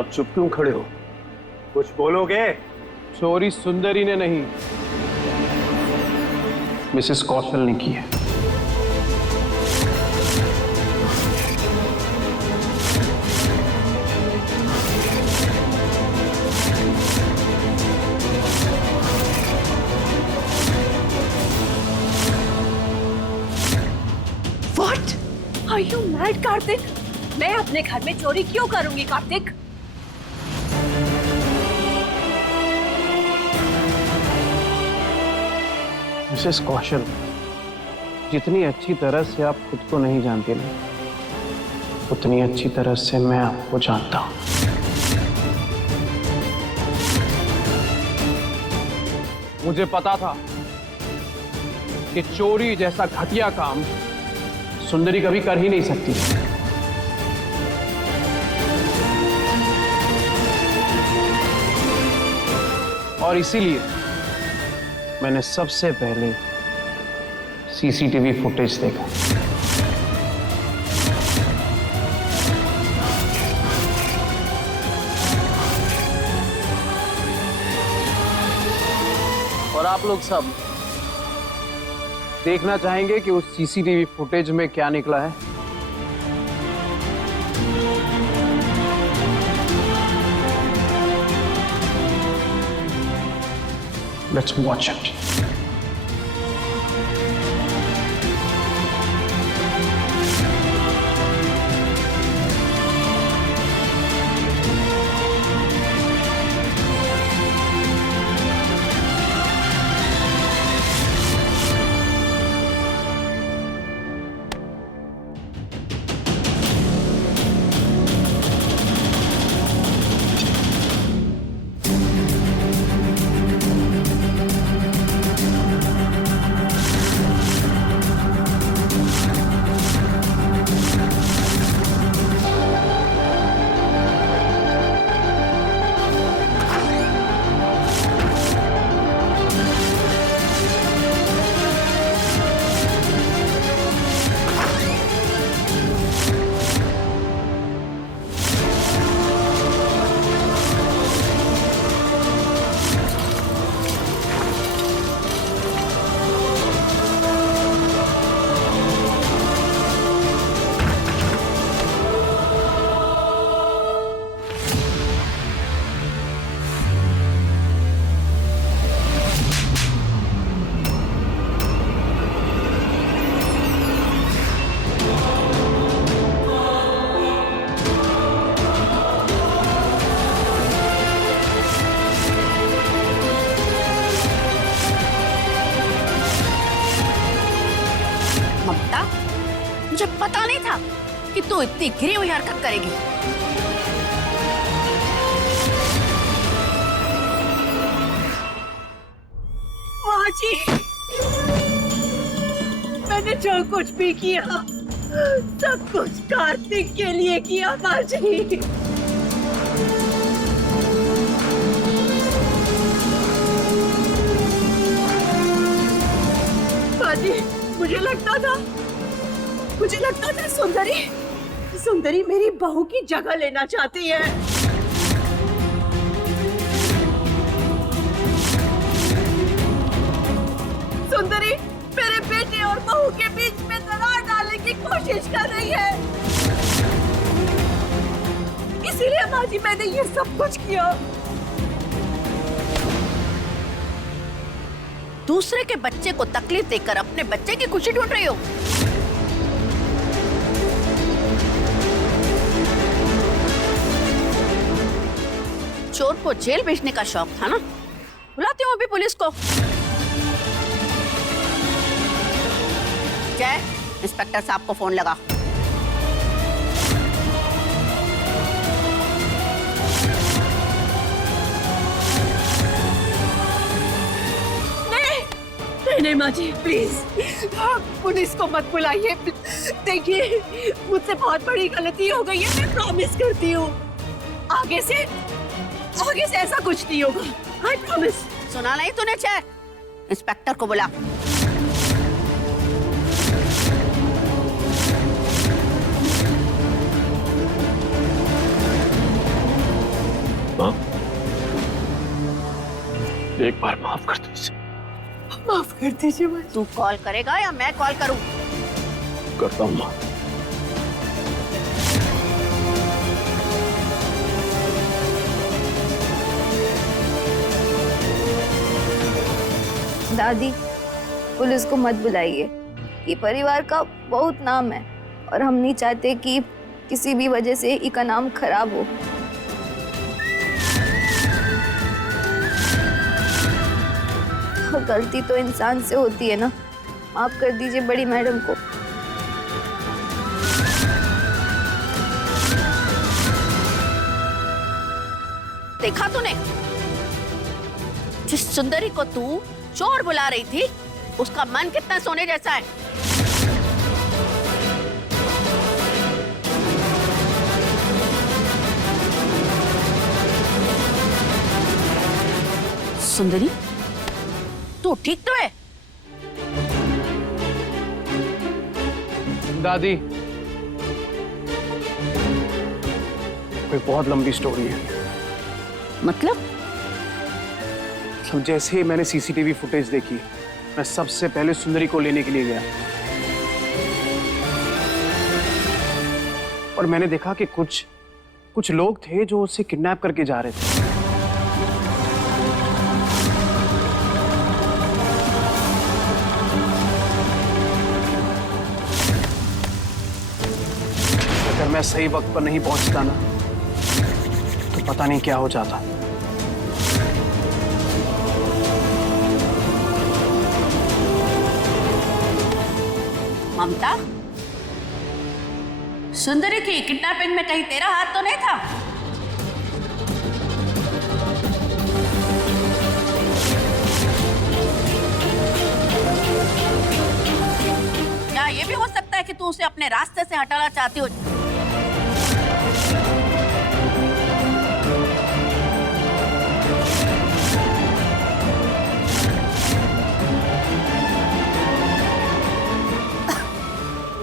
आप चुप क्यों खड़े हो? कुछ बोलोगे? चोरी सुंदरी ने नहीं, मिसेस कौशल ने की है। What? Are you mad, Kartik? मैं अपने घर में चोरी क्यों करूंगी, कार्तिक? मिसेस कौशल, जितनी अच्छी तरह से आप खुद को नहीं जानते ना, उतनी अच्छी तरह से मैं आपको जानता हूं। मुझे पता था कि चोरी जैसा घटिया काम सुंदरी कभी कर ही नहीं सकती। और इसीलिए मैंने सबसे पहले सीसीटीवी फुटेज देखा। और आप लोग सब देखना चाहेंगे कि उस सीसीटीवी फुटेज में क्या निकला है। Let's watch it. मुझे पता नहीं था कि तू इतनी घिरी हुई हरकत करेगी। माँ जी, मैंने जो कुछ भी किया सब कुछ कार्तिक के लिए किया माँ जी। माँ जी, मुझे लगता था सुंदरी मेरी बहू की जगह लेना चाहती है। सुंदरी मेरे बेटे और बहू के बीच में दरार डालने की कोशिश कर रही है। इसीलिए माँ जी मैंने ये सब कुछ किया। दूसरे के बच्चे को तकलीफ देकर अपने बच्चे की खुशी ढूंढ रही हो। चोर को जेल भेजने का शौक था ना? बुलाती हूँ अभी पुलिस को। जय, इंस्पेक्टर साहब को फोन लगा। नहीं माँ जी, प्लीज आप पुलिस को मत बुलाइए। देखिए मुझसे बहुत बड़ी गलती हो गई है, मैं प्रॉमिस करती हूँ आगे से ऐसा कुछ नहीं होगा। I promise. सुना नहीं तूने? चेक इंस्पेक्टर को बुला। एक बार माफ कर दीजिए। माफ कर दीजिए मुझे। तू कॉल करेगा या मैं कॉल करूं? करता हूँ माँ। दादी, पुलिस को मत बुलाइए। ये परिवार का बहुत नाम है और हम नहीं चाहते कि किसी भी वजह से इसका नाम खराब हो। गलती तो इंसान से होती है ना। माफ कर दीजिए बड़ी मैडम को। देखा तूने? जिस सुंदरी को तू चोर बुला रही थी, उसका मन कितना सोने जैसा है। सुंदरी, तू ठीक तो है? दादी, कोई बहुत लंबी स्टोरी है। मतलब? तो जैसे ही मैंने सीसीटीवी फुटेज देखी, मैं सबसे पहले सुंदरी को लेने के लिए गया और मैंने देखा कि कुछ लोग थे जो उसे किडनैप करके जा रहे थे। अगर मैं सही वक्त पर नहीं पहुंचता ना, तो पता नहीं क्या हो जाता। ममता, सुंदरी की किडनैपिंग में कहीं तेरा हाथ तो नहीं था? क्या ये भी हो सकता है कि तू उसे अपने रास्ते से हटाना चाहती हो?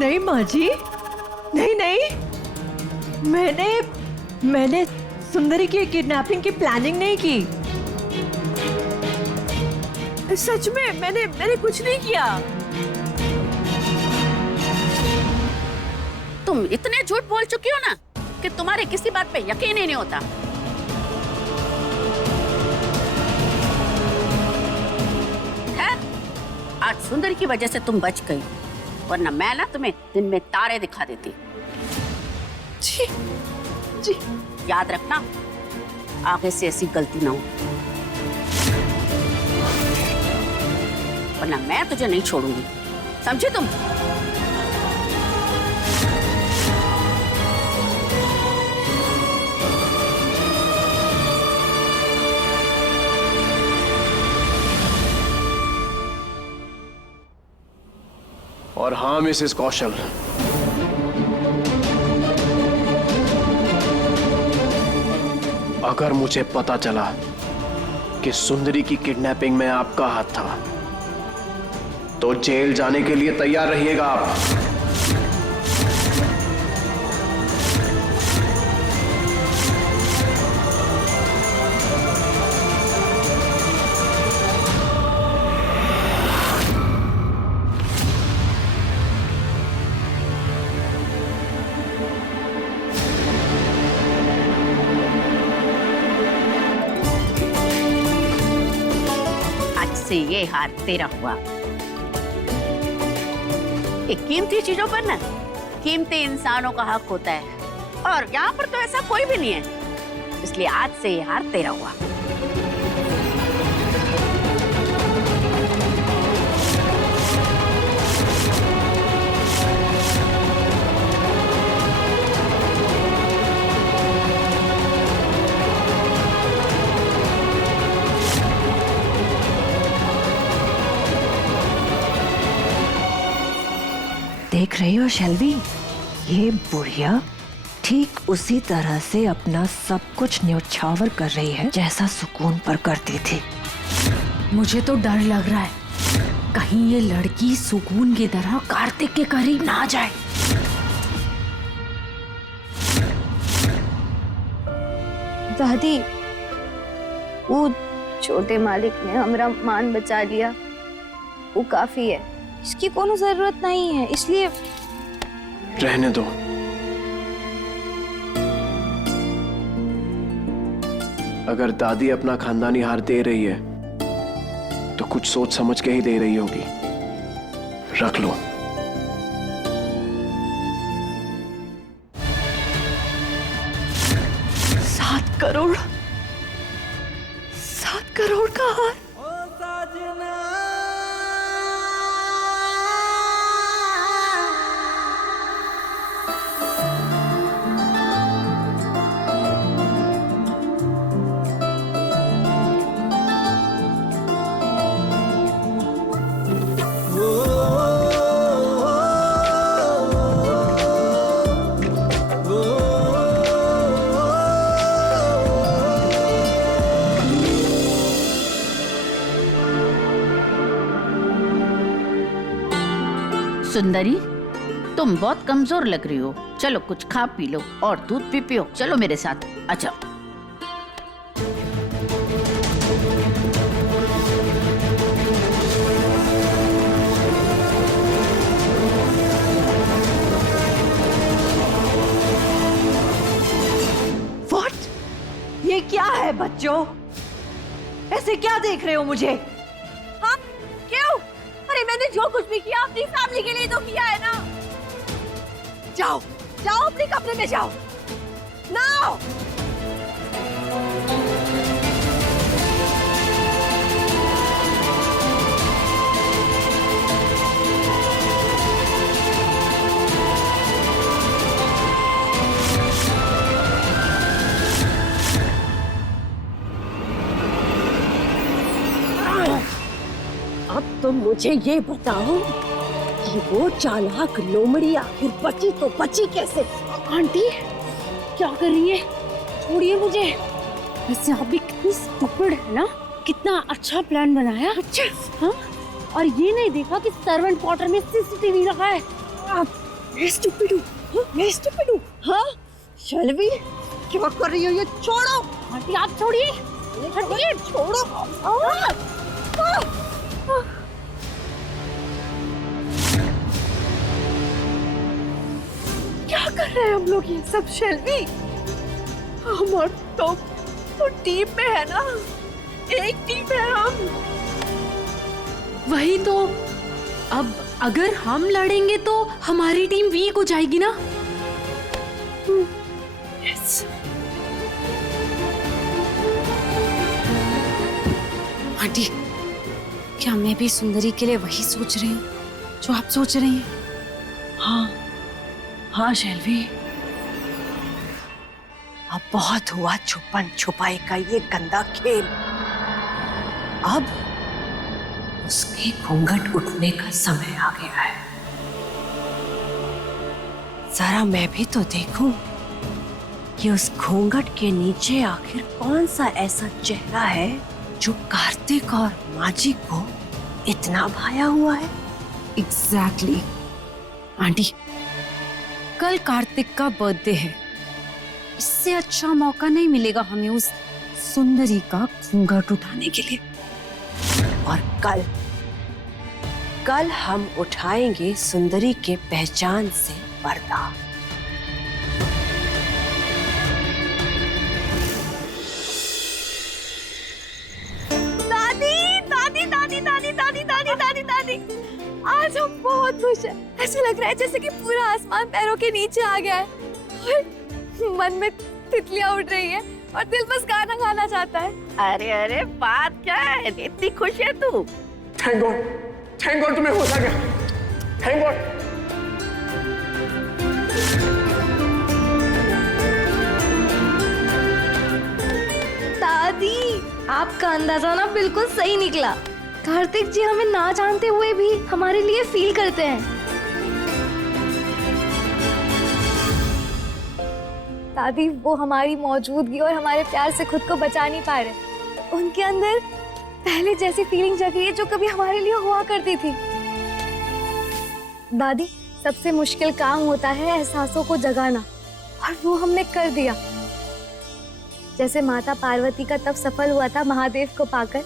नहीं माँ जी, नहीं नहीं, मैंने सुंदरी की किडनैपिंग की प्लानिंग नहीं की। सच में मैंने कुछ नहीं किया। तुम इतने झूठ बोल चुकी हो ना कि तुम्हारे किसी बात पे यकीन ही नहीं होता। खैर, आज सुंदरी की वजह से तुम बच गई, वरना मैं ना तुम्हें दिन में तारे दिखा देती। जी जी, याद रखना, आगे से ऐसी गलती ना हो, वरना मैं तुझे नहीं छोड़ूंगी, समझी तुम? और हाँ मिसेस कौशल, अगर मुझे पता चला कि सुंदरी की किडनैपिंग में आपका हाथ था, तो जेल जाने के लिए तैयार रहिएगा आप। से ये हार तेरा हुआ। एक कीमती चीजों पर ना कीमती इंसानों का हक होता है, और यहाँ पर तो ऐसा कोई भी नहीं है, इसलिए आज से ये हार तेरा हुआ। देख रही हो शेल्वी, ये बुढ़िया ठीक उसी तरह से अपना सब कुछ न्योछावर कर रही है जैसा सुकून पर करती थी। मुझे तो डर लग रहा है, कहीं ये लड़की सुकून की तरह कार्तिक के करीब ना आ जाए। दादी, वो छोटे मालिक ने हमारा मान बचा लिया, वो काफी है। इसकी कोनो जरूरत नहीं है, इसलिए रहने दो। अगर दादी अपना खानदानी हार दे रही है तो कुछ सोच समझ के ही दे रही होगी। रख लो। 7 करोड़ का हार। सुंदरी, तुम बहुत कमजोर लग रही हो। चलो कुछ खा पी लो और दूध भी पियो। चलो मेरे साथ आ जाओ। What? ये क्या है बच्चों? ऐसे क्या देख रहे हो मुझे? हाँ, क्यों? अरे मैंने जो कुछ भी किया अपनी फैमिली के लिए तो किया है ना। जाओ जाओ अपने कमरे में जाओ नाउ। अब तुम मुझे ये बताओ कि वो चालाक लोमड़ी आखिर बची तो बची कैसे? आंटी क्या कर रही है? छोड़िए मुझे। वैसे आप भी कितनी स्टूपिड है ना। कितना अच्छा प्लान बनाया। अच्छा हाँ, और ये नहीं देखा कि सर्वेंट क्वार्टर में सीसीटीवी लगा है। मैं स्टूपिड हूँ, मैं स्टूपिड हूँ। हाँ शैलवी क्या कर रही हो? ये छोड़ो आंटी, आप छोड़िए, हटिए, छोड़ो। क्या कर रहे हैं हम लोग ये सब शैलवी? हम और तो टीम में है ना, एक टीम है हम। वही तो। अब अगर हम लड़ेंगे तो हमारी टीम वीक हो जाएगी ना। यस। आंटी क्या मैं भी सुंदरी के लिए वही सोच रही हूँ जो आप सोच रही हैं? हाँ हाँ शैलवी, अब बहुत हुआ छुपन छुपाई का ये गंदा खेल। अब उसके घूंघट उठने का समय आ गया है। जरा मैं भी तो देखूं कि उस घूंघट के नीचे आखिर कौन सा ऐसा चेहरा है जो कार्तिक और माजी को इतना भाया हुआ है। एग्जैक्टली। आंटी कल कार्तिक का बर्थडे है, इससे अच्छा मौका नहीं मिलेगा हमें उस सुंदरी का घूंघट उठाने के लिए। और कल हम उठाएंगे सुंदरी के पहचान से पर्दा। दादी दादी दादी दादी दादी दादी दादी दादी, आज हम बहुत खुश हैं। ऐसा लग रहा है जैसे कि पूरा आसमान पैरों के नीचे आ गया है और मन में तितलियां उड़ रही है और दिल बस गाना गाना चाहता है। अरे अरे बात क्या है? इतनी खुश है तू? थैंक गॉड तुम्हें हो गया। Thank God. दादी आपका अंदाजा ना बिल्कुल सही निकला। कार्तिक जी हमें ना जानते हुए भी हमारे लिए फील करते हैं। दादी वो हमारी मौजूदगी और हमारे प्यार से खुद को बचा नहीं पा रहे। उनके अंदर पहले जैसी फीलिंग जग रही है जो कभी हमारे लिए हुआ करती थी। दादी सबसे मुश्किल काम होता है एहसासों को जगाना, और वो हमने कर दिया। जैसे माता पार्वती का तप सफल हुआ था महादेव को पाकर,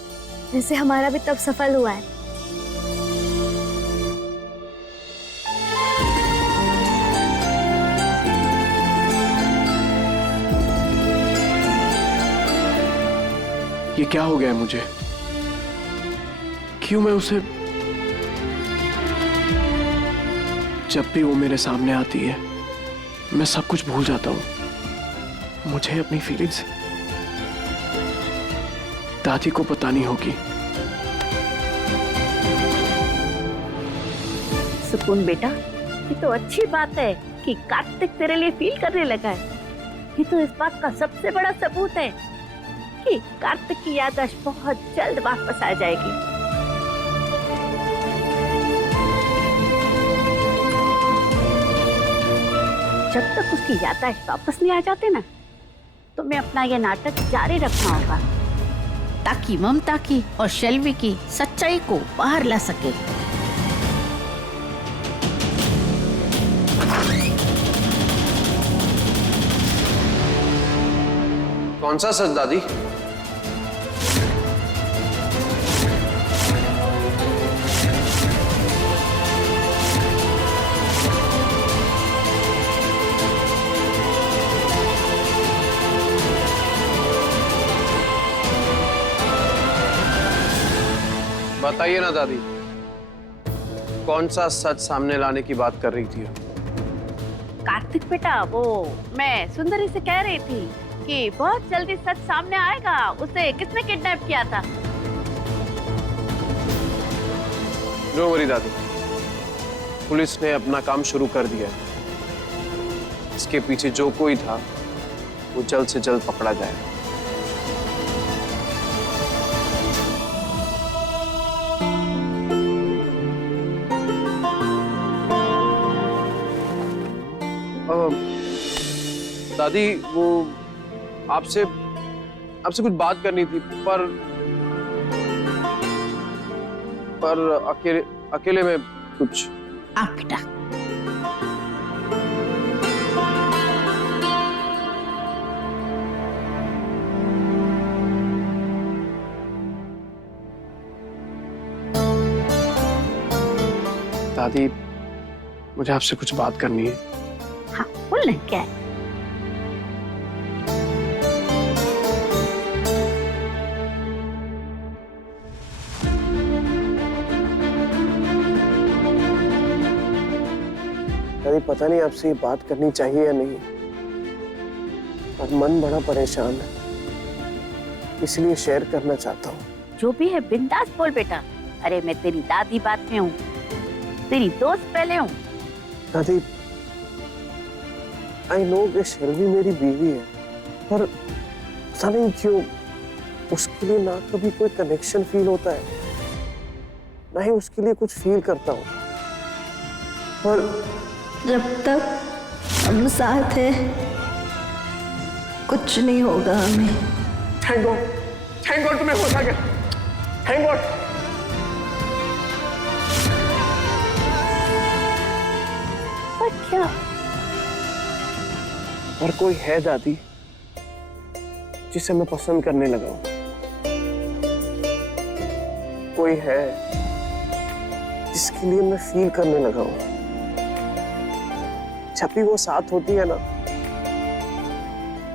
वैसे हमारा भी तप सफल हुआ है। ये क्या हो गया है मुझे? क्यों मैं उसे, जब भी वो मेरे सामने आती है मैं सब कुछ भूल जाता हूं। मुझे अपनी फीलिंग्स दादी को बतानी होगी। सुकून बेटा, ये तो अच्छी बात है कि कार्तिक तेरे लिए फील करने लगा है। ये तो इस बात का सबसे बड़ा सबूत है कि कार्तिक की याददाश्त बहुत जल्द वापस आ जाएगी। जब तक उसकी याददाश्त वापस नहीं आ जाते ना, तो मैं अपना ये नाटक जारी रखना होगा, ताकि ममता की और शेल्वी की सच्चाई को बाहर ला सके। कौन सा सच दादी? बताइए ना दादी, कौन सा सच सामने लाने की बात कर रही थी? कार्तिक बेटा, वो मैं सुंदरी से कह रही थी कि बहुत जल्दी सच सामने आएगा। उसे किसने किडनैप किया था? नो वरी दादी, पुलिस ने अपना काम शुरू कर दिया। इसके पीछे जो कोई था वो जल्द से जल्द पकड़ा जाएगा। दादी, वो आपसे कुछ बात करनी थी, पर अकेले में कुछ। आ बेटा, दादी, मुझे आपसे कुछ बात करनी है। हाँ बोल ना, क्या है? दादी, पता नहीं आपसे ये बात करनी चाहिए या नहीं, पर मन बड़ा परेशान है, इसलिए शेयर करना चाहता हूँ। जो भी है बिंदास बोल बेटा। अरे मैं तेरी दादी बात में हूँ, तेरी दोस्त पहले हूँ। दादी, आई नो कि शेल्वी मेरी बीवी है, पर पता नहीं क्यों उसके लिए ना कभी कोई कनेक्शन फील होता है, ना ही उसके लिए कुछ फील करता हूँ। पर जब तक हम साथ हैं कुछ नहीं होगा हमें। थैंक गॉड तुम्हें हो सके। Thank God. पर क्या? और कोई है दादी जिसे मैं पसंद करने लगा हूं। कोई है जिसके लिए मैं फील करने लगा हूं। जब भी वो साथ होती है ना,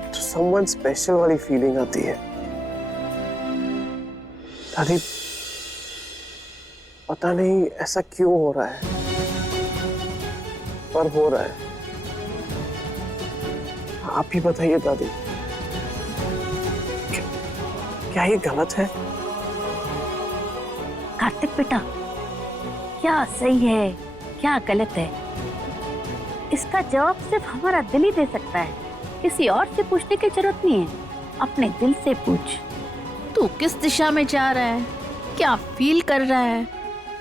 तो समवन स्पेशल वाली फीलिंग आती है। दादी, पता नहीं ऐसा क्यों हो रहा है, पर हो रहा है। आप ही बताइए दादी, क्या ये गलत है? कार्तिक बेटा, क्या सही है क्या गलत है, इसका जवाब सिर्फ हमारा दिल ही दे सकता है। किसी और से पूछने की जरूरत नहीं है, अपने दिल से पूछ। तू किस दिशा में जा रहा है, क्या फील कर रहा है,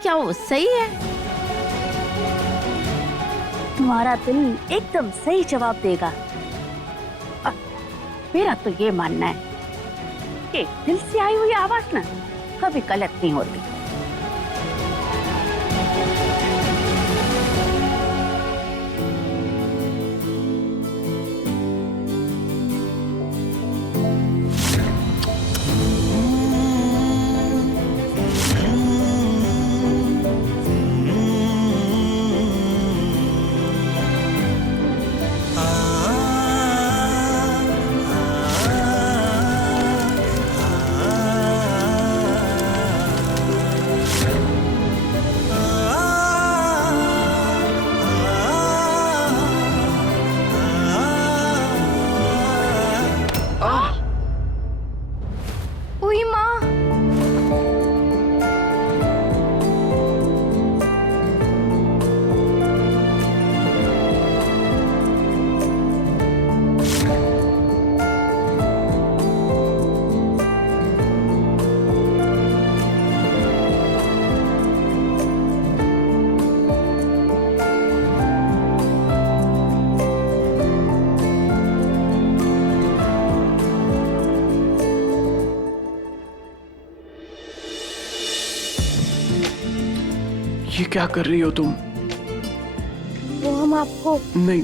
क्या वो सही है? तुम्हारा दिल एकदम सही जवाब देगा। और मेरा तो ये मानना है कि दिल से आई हुई आवाज ना कभी गलत नहीं होती। ये क्या कर रही हो तुम? वो हम आपको नहीं,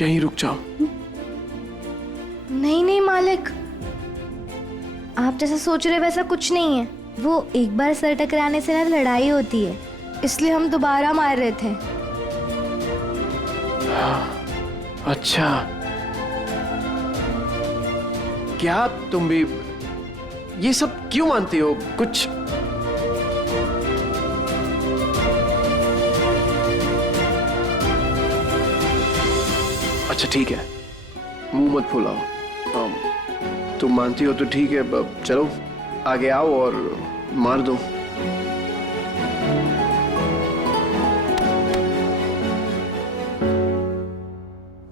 यहीं रुक जाओ। नहीं नहीं मालिक, आप जैसा सोच रहे वैसा कुछ नहीं है। वो एक बार सर टकराने से ना लड़ाई होती है, इसलिए हम दोबारा मार रहे थे। अच्छा, क्या तुम भी ये सब क्यों मानती हो? कुछ अच्छा ठीक है, मुंह मत फुलाओ। तुम मानती हो तो ठीक है, चलो आगे आओ और मार दो।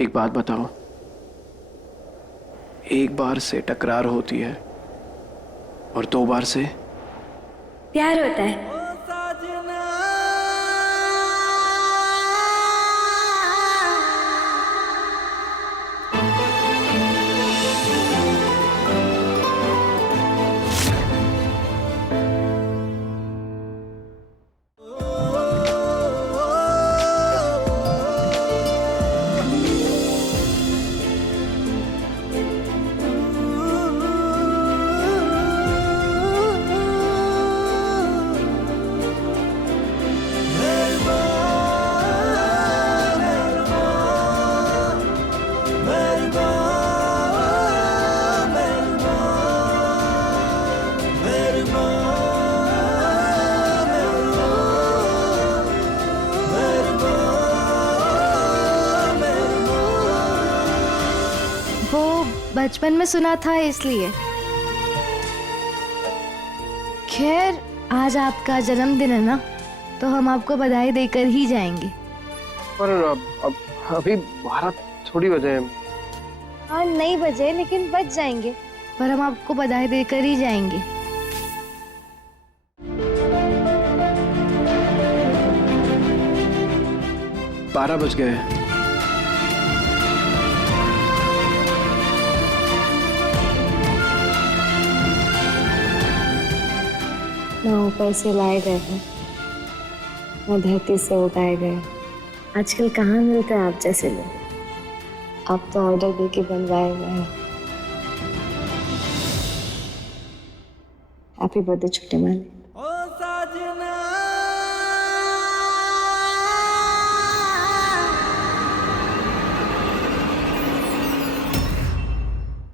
एक बात बताओ, एक बार से तकरार होती है और 2 बार से प्यार होता है। बचपन में सुना था इसलिए। खैर, आज आपका जन्मदिन है ना, तो हम आपको बधाई देकर ही जाएंगे। पर अब अभी 12 थोड़ी बजे हैं। हाँ, नहीं बजे, लेकिन बज जाएंगे, पर हम आपको बधाई देकर ही जाएंगे। बारह बज गए। ना ऊपर से लाए गए हैं, ना धरती से उठाए गए। आजकल कहाँ मिलता है आप जैसे लोग। आप तो ऑर्डर दे के बनवाए हुए हैं। हैप्पी बर्थडे छोटे मालिक।